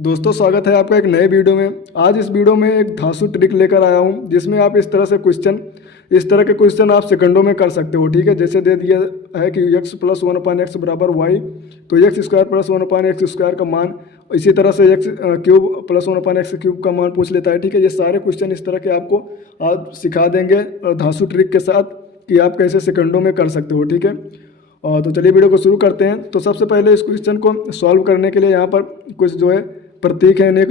दोस्तों स्वागत है आपका एक नए वीडियो में। आज इस वीडियो में एक धांसू ट्रिक लेकर आया हूं जिसमें आप इस तरह के क्वेश्चन आप सेकंडों में कर सकते हो। ठीक है, जैसे दे दिया है कि x प्लस 1/x बराबर वाई, तो x square plus 1/x square का मान, इसी तरह से x cube plus 1/x cube का मान पूछ लेता है। ठीक है, ये सारे क्वेश्चन इस तरह के आपको आज सिखा देंगे धांसू ट्रिक के साथ कि आप कैसे सेकंडों में कर सकते हो। ठीक है, तो चलिए वीडियो को शुरू करते हैं। तो सबसे पहले इस क्वेश्चन को सॉल्व करने के लिए यहाँ पर कुछ जो है प्रतीक है, इन्हें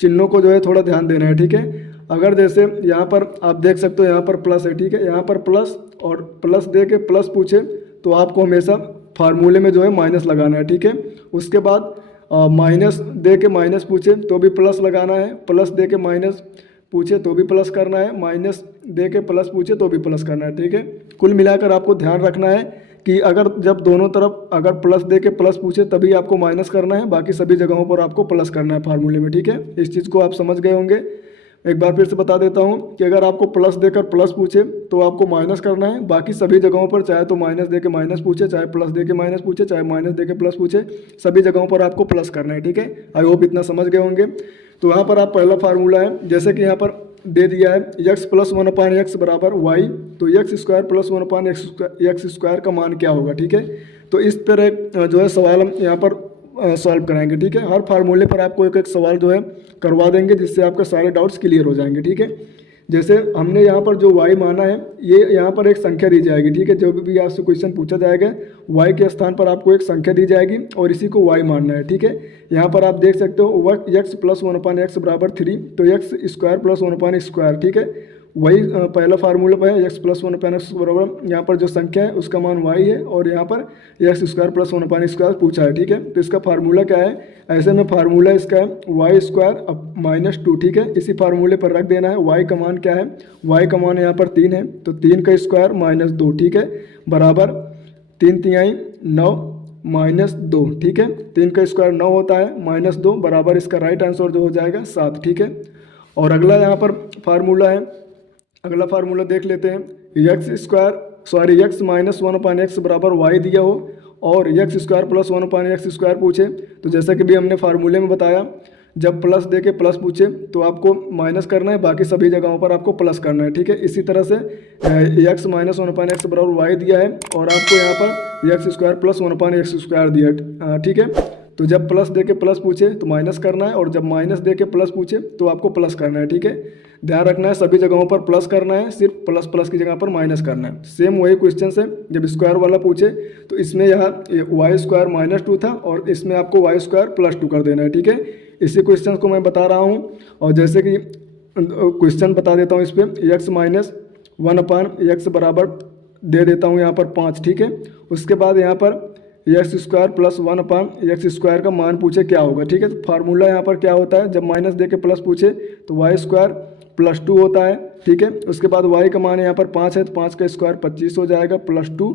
चिन्हों को जो है थोड़ा ध्यान देना है। ठीक है, अगर जैसे यहाँ पर आप देख सकते हो यहाँ पर प्लस है। ठीक है, यहाँ पर प्लस और प्लस दे के प्लस पूछे तो आपको हमेशा फार्मूले में जो है माइनस लगाना है। ठीक है, उसके बाद माइनस दे के माइनस पूछे तो भी प्लस लगाना है, प्लस दे के माइनस पूछे तो भी प्लस करना है, माइनस दे के प्लस पूछे तो भी प्लस करना है। ठीक है, कुल मिलाकर आपको ध्यान रखना है कि अगर जब दोनों तरफ अगर प्लस दे के प्लस पूछे तभी आपको माइनस करना है, बाकी सभी जगहों पर आपको प्लस करना है फार्मूले में। ठीक है, इस चीज़ को आप समझ गए होंगे। एक बार फिर से बता देता हूँ कि अगर आपको प्लस देकर प्लस पूछे तो आपको माइनस करना है, बाकी सभी जगहों पर चाहे तो माइनस दे के माइनस पूछे, चाहे प्लस दे के माइनस पूछे, चाहे माइनस दे के प्लस पूछे, सभी जगहों पर आपको प्लस करना है। ठीक है, आई होप इतना समझ गए होंगे। तो यहाँ पर आप पहला फार्मूला है, जैसे कि यहाँ पर दे दिया है x प्लस 1/x बराबर वाई, तो x square plus 1/x square का मान क्या होगा। ठीक है, तो इस तरह जो है सवाल हम यहाँ पर सॉल्व कराएंगे। ठीक है, हर फार्मूले पर आपको एक एक सवाल जो है करवा देंगे जिससे आपके सारे डाउट्स क्लियर हो जाएंगे। ठीक है, जैसे हमने यहाँ पर जो y माना है, ये यहाँ पर एक संख्या दी जाएगी। ठीक है, जो भी आपसे क्वेश्चन पूछा जाएगा y के स्थान पर आपको एक संख्या दी जाएगी और इसी को y मानना है। ठीक है, यहाँ पर आप देख सकते हो x प्लस 1/x बराबर 3, तो x square plus 1/x square. ठीक है, वही पहला फार्मूला पर है, x प्लस 1/x बराबर यहाँ पर जो संख्या है उसका मान y है और यहाँ पर x square plus 1/x square पूछा है। ठीक है, तो इसका फार्मूला क्या है, ऐसे में फार्मूला इसका है वाई स्क्वायर -2। ठीक है, इसी फार्मूले पर रख देना है। y का मान क्या है, y का मान यहाँ पर 3 है, तो 3 का स्क्वायर -2। ठीक है, बराबर 3 तिहाई 9 -2। ठीक है, 3 का स्क्वायर 9 होता है, -2 बराबर इसका राइट आंसर जो हो जाएगा 7। ठीक है, और अगला यहाँ पर फार्मूला है, अगला फार्मूला देख लेते हैं। x माइनस 1/x बराबर y दिया हो और x square plus 1/x square पूछे, तो जैसा कि भी हमने फार्मूले में बताया, जब प्लस दे के प्लस पूछे तो आपको माइनस करना है, बाकी सभी जगहों पर आपको प्लस करना है। ठीक है, इसी तरह से x माइनस 1/x बराबर y दिया है और आपको यहाँ पर x square plus 1/x square दिया है। ठीक है, तो जब प्लस दे के प्लस पूछे तो माइनस करना है और जब माइनस दे के प्लस पूछे तो आपको प्लस करना है। ठीक है, ध्यान रखना है सभी जगहों पर प्लस करना है, सिर्फ प्लस प्लस की जगह पर माइनस करना है। सेम वही क्वेश्चन से जब स्क्वायर वाला पूछे तो इसमें यहाँ वाई स्क्वायर -2 था और इसमें आपको वाई स्क्वायर +2 कर देना है। ठीक है, इसी क्वेश्चन को मैं बता रहा हूँ और जैसे कि क्वेश्चन बता देता हूँ इस पर, x माइनस 1/x बराबर दे देता हूँ यहाँ पर 5। ठीक है, उसके बाद यहाँ पर x square plus 1/x square का मान पूछे क्या होगा। ठीक है, तो फार्मूला यहाँ पर क्या होता है, जब माइनस दे के प्लस पूछे तो वाई स्क्वायर +2 होता है। ठीक है, उसके बाद y का मान यहाँ पर 5 है, तो 5 का स्क्वायर 25 हो जाएगा +2,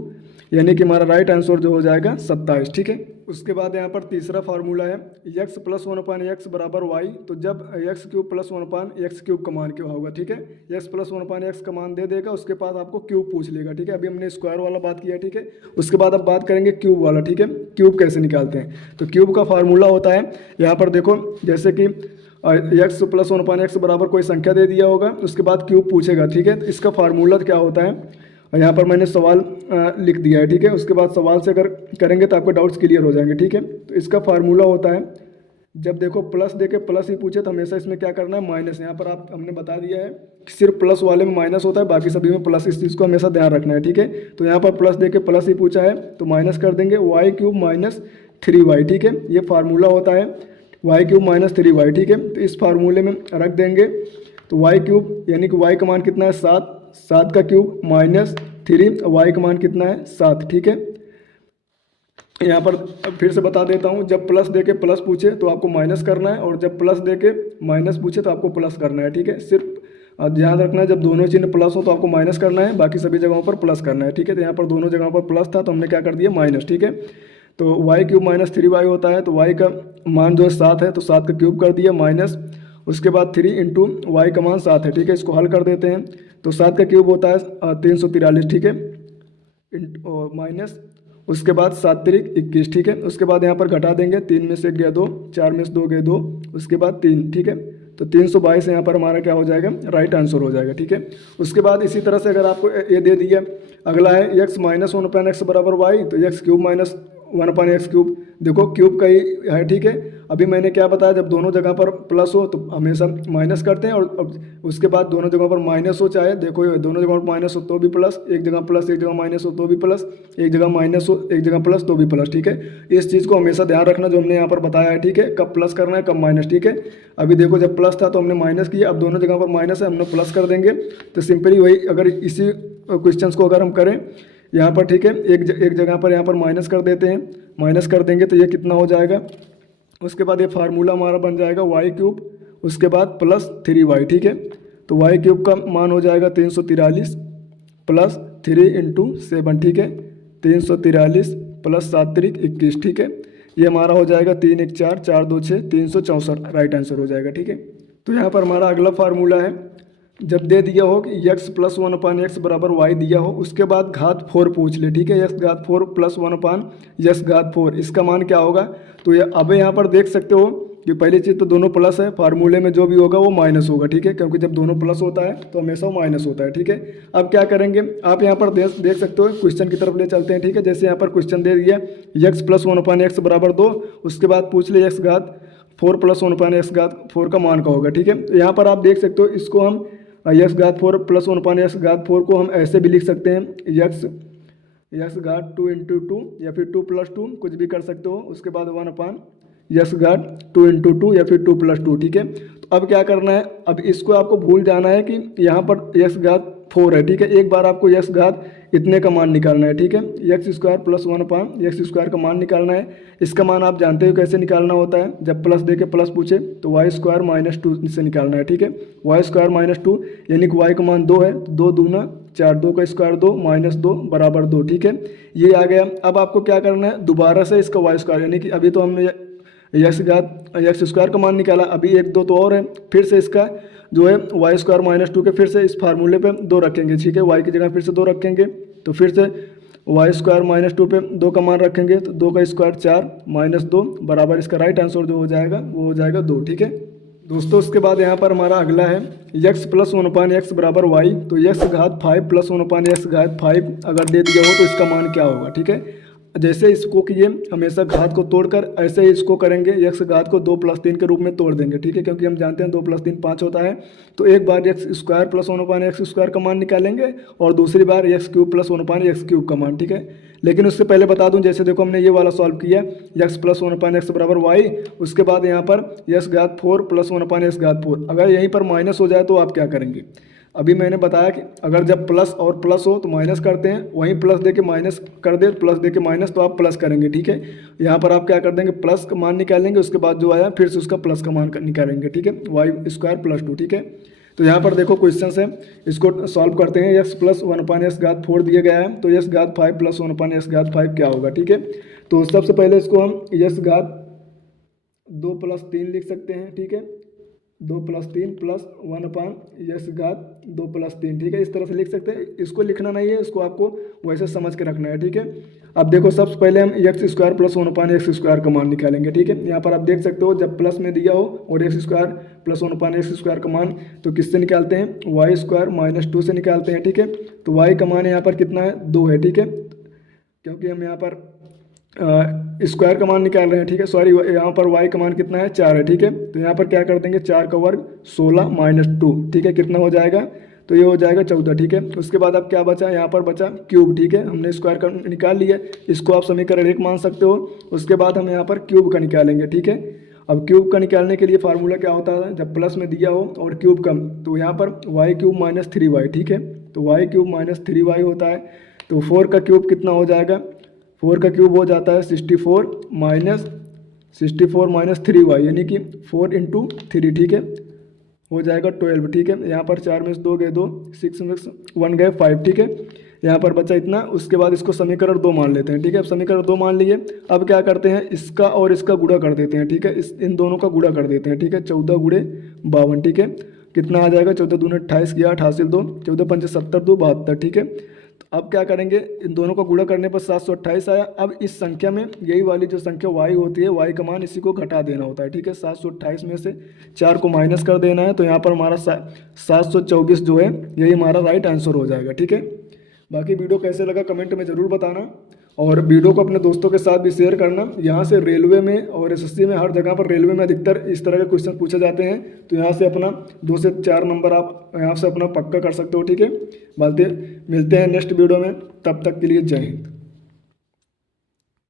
यानी कि हमारा राइट आंसर जो हो जाएगा 27। ठीक है, उसके बाद यहाँ पर तीसरा फार्मूला है x प्लस 1/x बराबर y, तो जब x cube plus 1/x cube का मान क्या होगा। ठीक है, x प्लस 1/x का मान दे देगा, उसके बाद आपको क्यूब पूछ लेगा। ठीक है, अभी हमने स्क्वायर वाला बात किया। ठीक है, उसके बाद अब बात करेंगे क्यूब वाला। ठीक है, क्यूब कैसे निकालते हैं, तो क्यूब का फार्मूला होता है, यहाँ पर देखो जैसे कि x प्लस 1/x बराबर कोई संख्या दे दिया होगा, उसके बाद क्यूब पूछेगा। ठीक है, तो इसका फार्मूला क्या होता है, यहाँ पर मैंने सवाल लिख दिया है। ठीक है, उसके बाद सवाल से अगर करेंगे तो आपके डाउट्स क्लियर हो जाएंगे। ठीक है, तो इसका फार्मूला होता है, जब देखो प्लस दे के प्लस ही पूछे तो हमेशा इसमें क्या करना है, माइनस। यहाँ पर आप हमने बता दिया है कि सिर्फ प्लस वाले में माइनस होता है, बाकी सभी में प्लस, इस चीज़ को हमेशा ध्यान रखना है। ठीक है, तो यहाँ पर प्लस दे के प्लस ही पूछा है तो माइनस कर देंगे, वाई क्यूब -3y। ठीक है, ये फार्मूला होता है वाई क्यूब -3y। ठीक है, तो इस फार्मूले में रख देंगे, तो वाई क्यूब यानी कि वाई का मान कितना है 7, 7 का क्यूब -3, वाई का मान कितना है 7। ठीक है, यहाँ पर फिर से बता देता हूँ, जब प्लस दे के प्लस पूछे तो आपको माइनस करना है और जब प्लस दे के माइनस पूछे तो आपको प्लस करना है। ठीक है, सिर्फ ध्यान रखना है जब दोनों चिन्ह प्लस हो तो आपको माइनस करना है, बाकी सभी जगहों पर प्लस करना है। ठीक है, तो यहाँ पर दोनों जगहों पर प्लस था तो हमने क्या कर दिया माइनस। ठीक है, तो वाई क्यूब -3y होता है, तो वाई का मान जो है 7 है, तो 7 का क्यूब कर दिया माइनस, उसके बाद 3 इंटू वाई का मान 7 है। ठीक है, इसको हल कर देते हैं, तो 7 का क्यूब होता है 343। ठीक है, माइनस उसके बाद 7 तिरिक 21, ठीक है। उसके बाद यहाँ पर घटा देंगे, 3 में से 1 गया 2, 4 में से 2 गए 2, उसके बाद 3, ठीक है। तो 322 यहाँ पर हमारा क्या हो जाएगा, राइट आंसर हो जाएगा, ठीक है। उसके बाद इसी तरह से अगर आपको ये दे दिया, अगला है x माइनस 1/x बराबर वाई, तो x cube minus 1/x cube, देखो क्यूब का ही है, ठीक है। अभी मैंने क्या बताया, जब दोनों जगह पर प्लस हो तो हमेशा माइनस करते हैं, और उसके बाद दोनों जगहों पर माइनस हो, चाहे देखो दोनों जगहों पर माइनस हो तो भी प्लस, एक जगह प्लस एक जगह माइनस हो तो भी प्लस, एक जगह माइनस हो एक जगह प्लस तो भी प्लस, ठीक है। इस चीज़ को हमेशा ध्यान रखना जो हमने यहाँ पर बताया है, ठीक है। कब प्लस करना है कब माइनस, ठीक है। अभी देखो जब प्लस था तो हमने माइनस किया, अब दोनों जगह पर माइनस है, हमने प्लस कर देंगे। तो सिंपली वही, अगर इसी क्वेश्चन को अगर हम करें यहाँ पर, ठीक है, एक जगह पर यहाँ पर माइनस कर देते हैं, माइनस कर देंगे तो ये कितना हो जाएगा, उसके बाद ये फार्मूला हमारा बन जाएगा वाई क्यूब, उसके बाद प्लस 3y, ठीक है। तो वाई क्यूब का मान हो जाएगा 343 प्लस 3 इंटू 7, ठीक है। 343 प्लस 7 तिरिक 21, ठीक है। ये हमारा हो जाएगा 3 1 4 4 2 6 364, राइट आंसर हो जाएगा, ठीक है। तो यहाँ पर हमारा अगला फार्मूला है, जब दे दिया हो कि x प्लस 1/x बराबर y दिया हो, उसके बाद घात 4 पूछ ले, ठीक है। x घात 4 प्लस 1/x घात 4, इसका मान क्या होगा। तो ये अब यहाँ पर देख सकते हो कि पहली चीज़ तो दोनों प्लस है, फार्मूले में जो भी होगा वो माइनस होगा, ठीक है, क्योंकि जब दोनों प्लस होता है तो हमेशा वो माइनस होता है, ठीक है। अब क्या करेंगे, आप यहाँ पर देख सकते हो, क्वेश्चन की तरफ ले चलते हैं, ठीक है। जैसे यहाँ पर क्वेश्चन दे दिया x प्लस 1/x बराबर 2, उसके बाद पूछ ले x घात 4 प्लस 1/x घात 4 का मान का होगा, ठीक है। तो यहाँ पर आप देख सकते हो, इसको हम x घात 4 प्लस 1/x घात 4 को हम ऐसे भी लिख सकते हैं, x घात 2 इंटू 2 या फिर 2 प्लस 2, कुछ भी कर सकते हो। उसके बाद 1/x घात 2 इंटू 2 या फिर 2 प्लस 2, ठीक है। तो अब क्या करना है, अब इसको आपको भूल जाना है कि यहाँ पर x घात 4 है, ठीक है। एक बार आपको x घात इतने का मान निकालना है, ठीक है। x square plus 1/x square का मान निकालना है। इसका मान आप जानते हो कैसे निकालना होता है, जब प्लस दे के प्लस पूछे तो y स्क्वायर माइनस 2 से निकालना है, ठीक है। y स्क्वायर माइनस 2 यानी कि y का मान 2 है, 2 दूना 4, 2 का स्क्वायर 2 माइनस 2 बराबर 2, ठीक है। ये आ गया। अब आपको क्या करना है, दोबारा से इसका y स्क्वायर, यानी कि अभी तो हमने x स्क्वायर का मान निकाला, अभी 1 2 तो और है, फिर से इसका जो है वाई स्क्वायर माइनस 2 के फिर से इस फार्मूले पे 2 रखेंगे, ठीक है। y की जगह फिर से 2 रखेंगे, तो फिर से वाई स्क्वायर माइनस 2 पे 2 का मान रखेंगे, तो 2 का स्क्वायर 4 माइनस 2 बराबर, इसका राइट आंसर जो हो जाएगा वो हो जाएगा 2, ठीक है दोस्तों। उसके बाद यहाँ पर हमारा अगला है x प्लस 1/x बराबर y, तो x घात 5 प्लस 1/x घात 5 अगर दे दिया हो तो इसका मान क्या होगा, ठीक है। जैसे इसको किए हमेशा घात को तोड़कर, ऐसे ही इसको करेंगे, x घात को 2 + 3 के रूप में तोड़ देंगे, ठीक है, क्योंकि हम जानते हैं 2 + 3 5 होता है। तो एक बार x square plus 1/x square का मान निकालेंगे और दूसरी बार x cube plus 1/x cube का मान, ठीक है। लेकिन उससे पहले बता दूं, जैसे देखो हमने ये वाला सॉल्व किया, x प्लस 1/x बराबर y, उसके बाद यहाँ पर x घात 4 प्लस 1/x घात 4, अगर यहीं पर माइनस हो जाए तो आप क्या करेंगे। अभी मैंने बताया कि अगर जब प्लस और प्लस हो तो माइनस करते हैं, वहीं प्लस दे के माइनस कर दे, प्लस दे के माइनस, तो आप प्लस करेंगे, ठीक है। यहाँ पर आप क्या कर देंगे, प्लस का मान निकालेंगे, उसके बाद जो आया फिर से उसका प्लस का मान निकालेंगे, ठीक है, वाई स्क्वायर प्लस 2, ठीक है। तो यहाँ पर देखो क्वेश्चन है, इसको सॉल्व करते हैं। x प्लस 1/x घात 4 दिया गया है, तो x घात 5 प्लस 1/x घात 5 क्या होगा, ठीक है। तो सबसे पहले इसको हम x घात 2 + 3 लिख सकते हैं, ठीक है, 2 + 3 प्लस 1/x घात 2 + 3, ठीक है, इस तरह से लिख सकते हैं। इसको लिखना नहीं है, इसको आपको वैसे समझ के रखना है, ठीक है। अब देखो सबसे पहले हम x square plus 1/x square का मान निकालेंगे, ठीक है। यहाँ पर आप देख सकते हो जब प्लस में दिया हो और x square plus 1/x square का मान, तो किससे निकालते हैं, वाई स्क्वायर माइनस 2 से निकालते हैं, ठीक है। तो y का मान यहाँ पर कितना है, 2 है, ठीक है, क्योंकि हम यहाँ पर स्क्वायर का मान निकाल रहे हैं, ठीक है। सॉरी, यहाँ पर y का मान कितना है, 4 है, ठीक है। तो यहाँ पर क्या कर देंगे, 4 का वर्ग 16 माइनस 2, ठीक है, कितना हो जाएगा, तो ये हो जाएगा 14, ठीक है। उसके बाद अब क्या बचा, यहाँ पर बचा क्यूब, ठीक है, हमने स्क्वायर का निकाल लिया, इसको आप समीकरण 1 मान सकते हो। उसके बाद हम यहाँ पर क्यूब का निकालेंगे, ठीक है। अब क्यूब का निकालने के लिए फार्मूला क्या होता है, जब प्लस में दिया हो और क्यूब कम, तो यहाँ पर वाई क्यूब माइनस 3y, ठीक है। तो वाई क्यूब माइनस 3y होता है, तो 4 का क्यूब कितना हो जाएगा, 4 का क्यूब हो जाता है 64 माइनस 3y, यानी कि 4 × 3, ठीक है, हो जाएगा 12, ठीक है। यहाँ पर 4 में से 2 गए 2, 6 में से 1 गए 5, ठीक है। यहाँ पर बचा इतना। उसके बाद इसको समीकरण 2 मान लेते हैं, ठीक है। अब समीकरण 2 मान लिए, अब क्या करते हैं, इसका और इसका गुणा कर देते हैं, ठीक है, इन दोनों का गुणा कर देते हैं, ठीक है। 14 × 52, ठीक है, कितना आ जाएगा, 14 दूनी 28 गया 88 2, 14 × 5 70 2 72, ठीक है। तो अब क्या करेंगे, इन दोनों का गुणा करने पर 728 आया। अब इस संख्या में यही वाली जो संख्या y होती है, y का मान इसी को घटा देना होता है, ठीक है। 728 में से 4 को माइनस कर देना है, तो यहाँ पर हमारा 724 जो है यही हमारा राइट आंसर हो जाएगा, ठीक है। बाकी वीडियो कैसे लगा कमेंट में ज़रूर बताना, और वीडियो को अपने दोस्तों के साथ भी शेयर करना। यहाँ से रेलवे में और एसएससी में हर जगह पर रेलवे में अधिकतर इस तरह के क्वेश्चन पूछे जाते हैं, तो यहाँ से अपना 2 से 4 नंबर आप यहाँ से अपना पक्का कर सकते हो, ठीक है। मिलते हैं नेक्स्ट वीडियो में, तब तक के लिए जय हिंद।